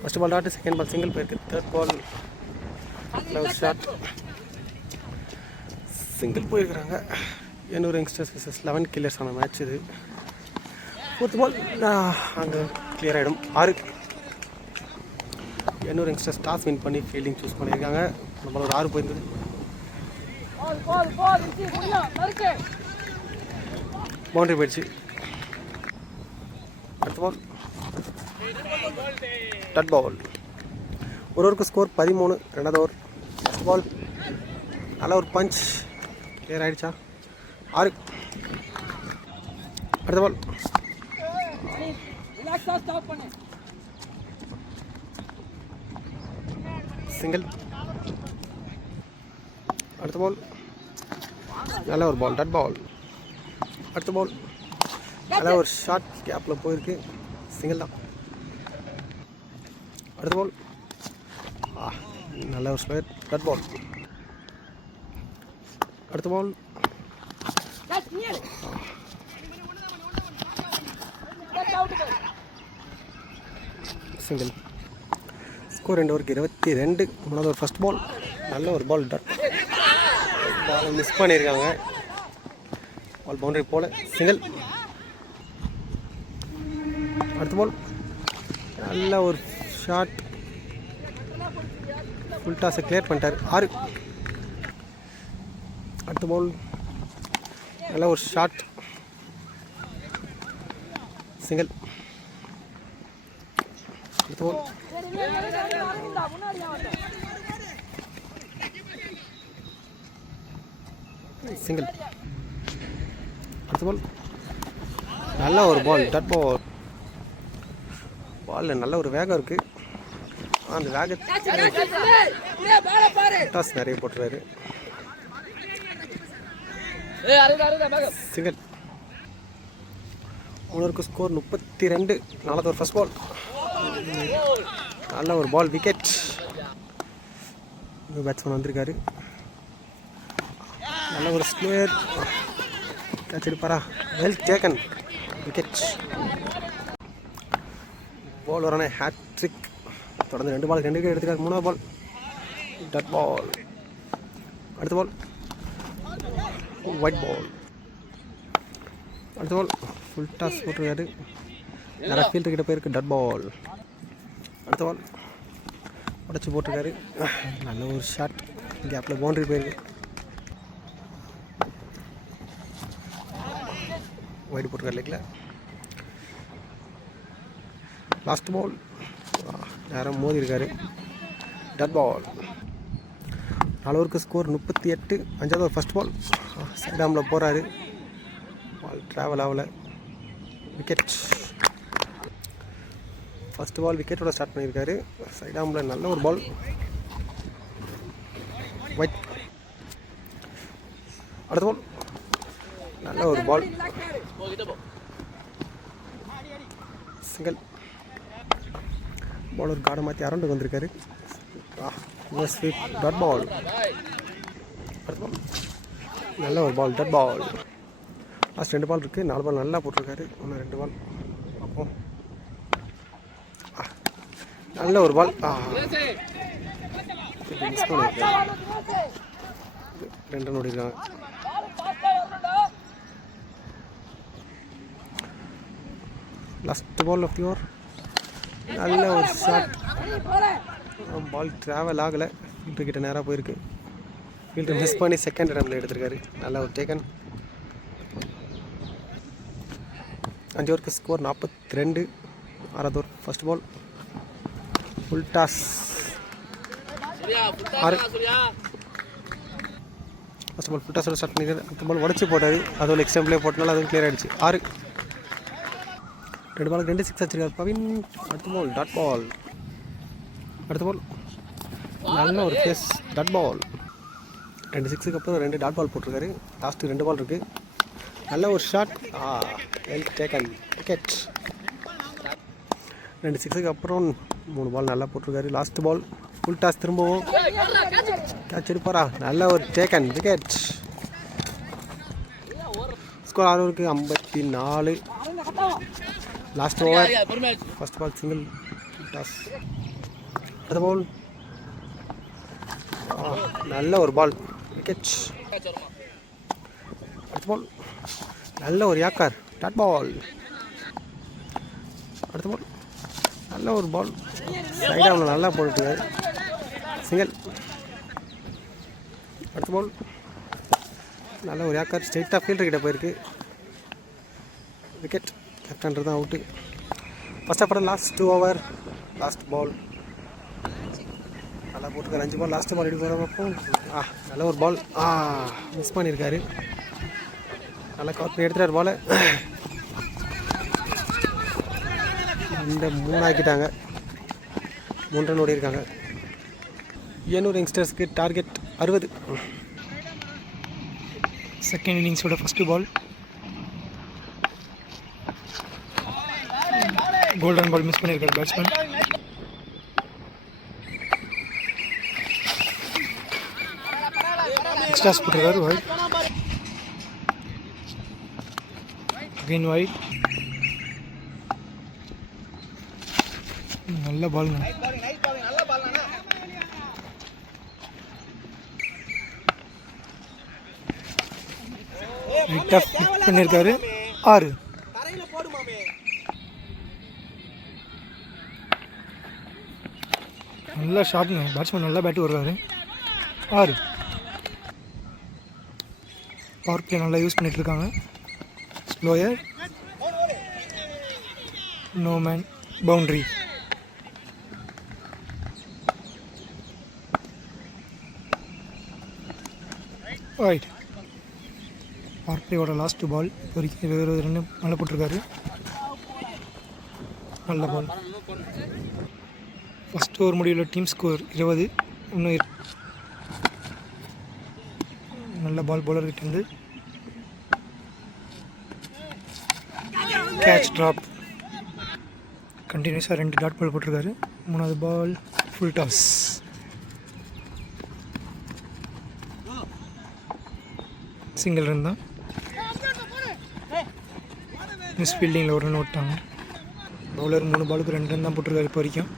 First ball dot, second ball single போயிருக்கு. Third ball love shot single போயிருக்கிறாங்க. 800 youngsters versus 11 கில்லர்ஸான match இது. Fourth ball அங்கே clear ஆகிடும். 6. 800 யங்ஸ்டர்ஸ் டாஸ் வின் பண்ணி ஃபீல்டிங் சூஸ் பண்ணியிருக்காங்க. நம்மள ஒரு 6 போயிருந்தது. பவுண்டரி போயிடுச்சு. அடுத்த பால் டட் பால். ஒருவருக்கு ஸ்கோர் 13. ரெண்டாவது ஓவர். ஃபர்ஸ்ட் பால் நல்ல ஒரு பஞ்ச் கிளியர் ஆகிடுச்சா. 6. அடுத்த பால் சிங்கிள். அடுத்த பால் நல்ல ஒரு பால் டட் பால். அடுத்த பால் நல்ல ஒரு ஷார்ட் கேப்பில் போயிருக்கு. சிங்கிள் தான். அடுத்த பால் நல்ல ஒரு ஸ்கொயர் டட் பால். அடுத்த பால் சிங்கிள். ஸ்கோர் 2 ஓவருக்கு 22. மூணாவது ஒரு ஃபர்ஸ்ட் பால் நல்ல ஒரு பால் டட் பால் மிஸ் பண்ணியிருக்காங்க. பால் பவுண்டரி போல சிங்கிள். அடுத்த பால் நல்ல ஒரு ஷாட் ஃபுல் டாஸை கிளியர் பண்ணிட்டார். 6. அடுத்த பால் நல்ல ஒரு ஷாட் சிங்கிள். அடுத்த பால் சிங்கிள். அடுத்த பால் நல்ல ஒரு பால் டட் பால். பாலில் நல்ல ஒரு வேகம் இருக்குது. அந்த வேகத்தை டாஸ் நிறைய போட்டுறாரு. சிங்கிள். மூணருக்கு ஸ்கோர் 32. நாலாவது ஒரு ஃபர்ஸ்ட் பால் நல்ல ஒரு பால் விக்கெட். பேட்ஸ்மேன் வந்திருக்காரு. நல்ல ஒரு ஸ்கொயர் கேட்ச் எடுப்பாரா. Well taken wicket. பவுலரான ஹேட்ரிக். தொடர்ந்து 2 பால் 2 விக்கெட் எடுத்துக்காரு. மூணாவது பால் டட் பால். அடுத்த பால் ஒயிட் பால். அடுத்த பால் ஃபுல் டாஸ் போட்டிருக்காரு. நிறைய ஃபீல்டு கிட்ட போயிருக்கு. டட் பால். அடுத்த பால் உடச்சி போட்டிருக்காரு. நல்ல ஒரு ஷாட் கேப்பில் பவுண்டரி போயிருக்கு. வைடு போட்டிருக்காரு லெக்கில். லாஸ்ட் பால் நேரம் மோதி இருக்காரு. டட் பால். 4 ஓவருக்கு ஸ்கோர் 38. அஞ்சாவது ஒரு ஃபர்ஸ்ட் பால் சைடாமில் போகிறாரு. பால் ட்ராவல் ஆகலை. விக்கெட். ஃபர்ஸ்ட் பால் விக்கெட்டோட ஸ்டார்ட் பண்ணியிருக்காரு. சைடாமில் நல்ல ஒரு பால் ஒயிட். அடுத்த பால் நல்ல ஒரு பால் சிங்கிள். பால் ஒரு காடை மாற்றி அரௌண்டுக்கு வந்திருக்காரு. டட் பால். அடுத்த பால் நல்ல ஒரு பால் டட் பால். லாஸ்ட் 2 பால் இருக்குது. 4 பால் நல்லா போட்டிருக்காரு. இன்னும் 2 பால் பார்ப்போம். நல்ல ஒரு பால் மிஸ் பண்ணியிருக்காரு. 2 ரன் ஓடிருக்காங்க. Last ball of the over நல்ல ஒரு ஷாட். பால் ட்ராவல் ஆகலை. ஃபீல்டர் கிட்ட நேராக போயிருக்கு. ஃபீல்டர் மிஸ் பண்ணி செகண்ட் ரன்ல எடுத்திருக்காரு. நல்ல ஒரு டேக்கன். 5 ஓவருக்கு ஸ்கோர் 42. 6வது over first ball full toss. 6. First ball full டாஸோட ஸ்டார்ட் பண்ணியிருக்காரு. அடுத்த பால் உடச்சி போட்டார். அதுவும் எக்ஸ்டெம்பிளே போட்டனால அதுவும் கிளியர் ஆகிடுச்சு. 6. 2 பாலுக்கு 2 6 அடிச்சிருக்காரு பவின். அடுத்த பால் டாட் பால். அடுத்த பால் நல்ல ஒரு ஃபேஸ் டாட் பால். 2 6க்கு அப்புறம் 2 டாட் பால் போட்டிருக்காரு. லாஸ்ட்டு 2 பால் இருக்குது. நல்ல ஒரு ஷாட் வெல் டேக்கன் விக்கெட். 2 6க்கு அப்புறம் 3 பால் நல்லா போட்டிருக்காரு. Last ball full toss. திரும்பவும் கேட்ச் எடுப்பாரா. நல்ல ஒரு டேக்கன் விக்கெட். ஸ்கோர் 6 ஓவருக்கு 54. Last over first ball single toss. அடுத்த பால். நல்ல ஒரு பால், விக்கெட். அடுத்த பால். நல்ல ஒரு யாக்கர், டாட் பால். அடுத்த பால். நல்ல ஒரு பால், சைடாக அவனை நல்லா போட்டுருக்காரு, சிங்கிள். அடுத்த பால். நல்ல ஒரு யாக்கர், ஸ்ட்ரெயிட்டாக ஃபீல்டர் கிட்ட போயிருக்கு, விக்கெட். கேப்டன்றது தான் out. First of all last 2 over, last ball நல்லா போட்டுருக்காரு. 5 பால், லாஸ்ட் பால் எப்படி போகிறப்போ நல்ல ஒரு பால் மிஸ் பண்ணியிருக்காரு. நல்லா கவர் பண்ணி எடுத்துட்டார் பாலை. இந்த 3 ஆக்கிட்டாங்க, 3 ரன் ஓடி இருக்காங்க. ஏனூர் யங்ஸ்டர்ஸ்க்கு டார்கெட் 60. செகண்ட் இன்னிங்ஸோட first ball. Golden ball miss பண்ணியிருக்காரு பேட்ஸ்மேன். எக்ஸ்ட்ராஸ் போட்டிருக்காரு, வைட். Again wide. நல்ல பாலுங்க. ரைட்டாக ஃபிட் பண்ணியிருக்காரு, 6. நல்லா ஷாட்ங்க, பேட்ஸ்மேன் நல்லா பேட்டு வர்றாரு, 6. பவர் பிளே நல்லா யூஸ் பண்ணிட்டு இருக்காங்க. Slower, no man, boundary. Right. Power பிளேயோட லாஸ்ட் பால் வரைக்கும் 20 ரன் நல்லா போட்டிருக்காரு, நல்ல பால். ஃபஸ்ட் ஓவர் முடியல, டீம் ஸ்கோர் 20. இன்னும் நல்ல பால் பவுலர்கிட்ட இருந்து கேட்ச் ட்ராப். கண்டினியூஸாக 2 டாட் பால் போட்டிருக்காரு. 3வது பால் ஃபுல் டாஸ். சிங்கிள் ரன் தான். மிஸ் ஃபீல்டிங்கில் ஒரு ரன் விட்டாங்க. பவுலர் 3 பாலுக்கு 2 ரன் தான் போட்டிருக்காரு இப்போ வரைக்கும்.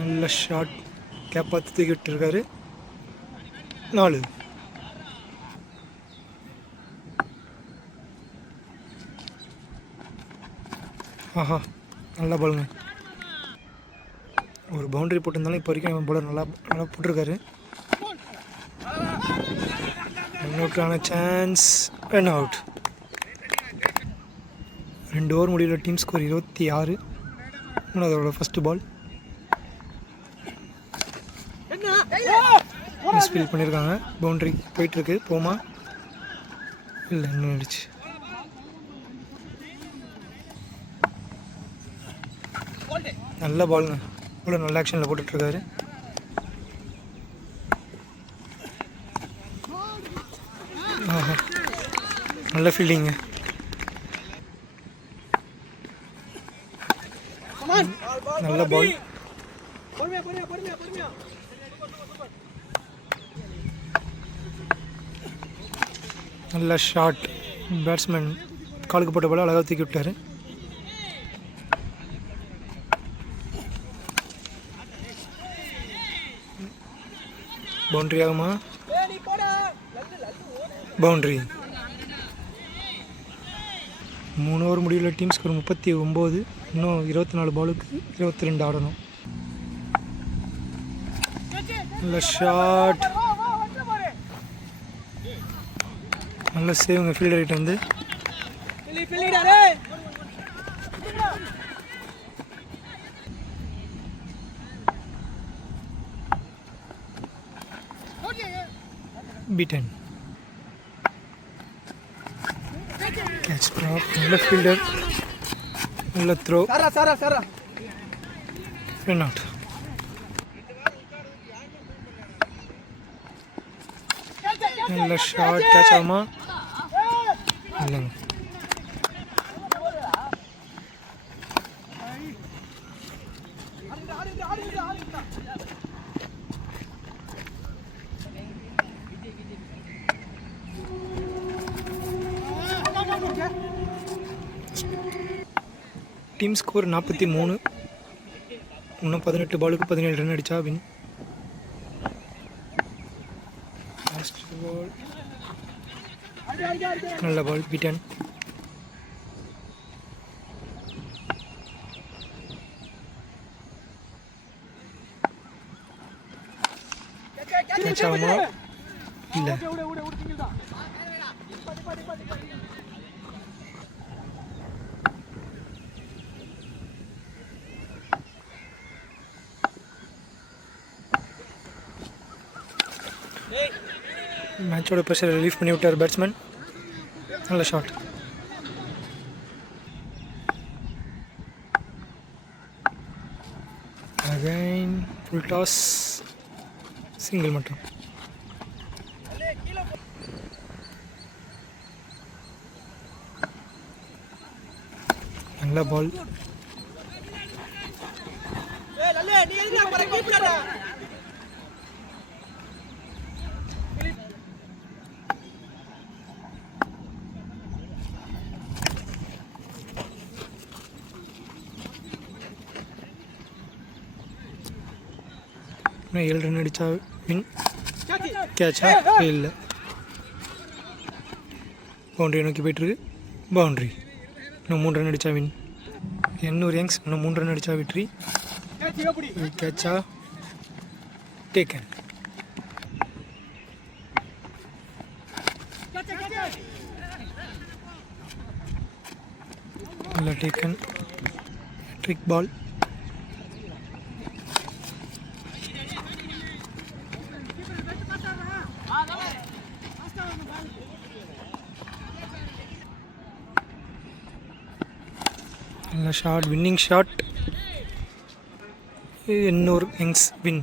நல்ல ஷாட், கேப் பார்த்து தூக்கி விட்டுருக்காரு, 4. ஆஹா, நல்லா பாலுங்க. ஒரு பவுண்டரி போட்டிருந்தாலும் இப்போ வரைக்கும் பவுலர் நல்லா நல்லா போட்டிருக்காரு. ரன் அவுட்டான சான்ஸ், ரன் அவுட். 2 ஓவர் முடியல, டீம் ஸ்கோர் 26. 3வது ஃபஸ்ட்டு பால் மிஸ் ஃபீல் பண்ணியிருக்காங்க. பவுண்ட்ரி போயிட்டுருக்கு, போமா இல்லை, இன்னும் ஆயிடுச்சு. நல்ல பாலுங்க, இவ்வளோ நல்ல ஆக்ஷனில் போட்டுட்ருக்காரு. ஆஹா, நல்ல ஃபீல்டிங்க. நல்ல பால். நல்ல ஷாட், பேட்ஸ்மேன் காலுக்கு போட்ட பால் அழகாக தூக்கி விட்டார். பவுண்ட்ரி ஆகுமா? பவுண்ட்ரி. 3 ஓவர் முடிவில் டீம் ஸ்கோர் 39. இன்னும் 24 பாலுக்கு 22 ஆடணும். நல்ல ஷாட், நல்ல சேவுங்க ஃபீல்டர் கிட்ட வந்து. beaten. Catch drop, நல்ல fielder, நல்ல throw. Run out. நல்ல shot, catch ஆமா? இல்லைங்க. Team score 43. இன்னும் 18 பாலுக்கு 17 ரன் அடித்தா வின். லாஸ்ட் பால் நல்ல பால், பீட்டன். கேட்ச் ஆகுமா? இல்லை. மேட்சோட ப்ரெஷரை ரிலீஃப் பண்ணி விட்டார் பேட்ஸ்மேன். நல்ல shot. Again full toss, single மட்டும். நல்ல பால். இன்னும் 7 ரன் அடித்தா வின். கேட்சா? இல்லை. பவுண்ட்ரி நோக்கி போய்ட்டுருக்கு. பவுண்ட்ரி. இன்னும் 3 ரன் அடித்தா வின். 800 யங்ஸ். இன்னும் 3 ரன் அடித்தா வெற்றி. கேட்சா? டேக்கன். நல்ல டேக்கன். Trick ball. நல்ல shot, winning shot. 800 Youngs win.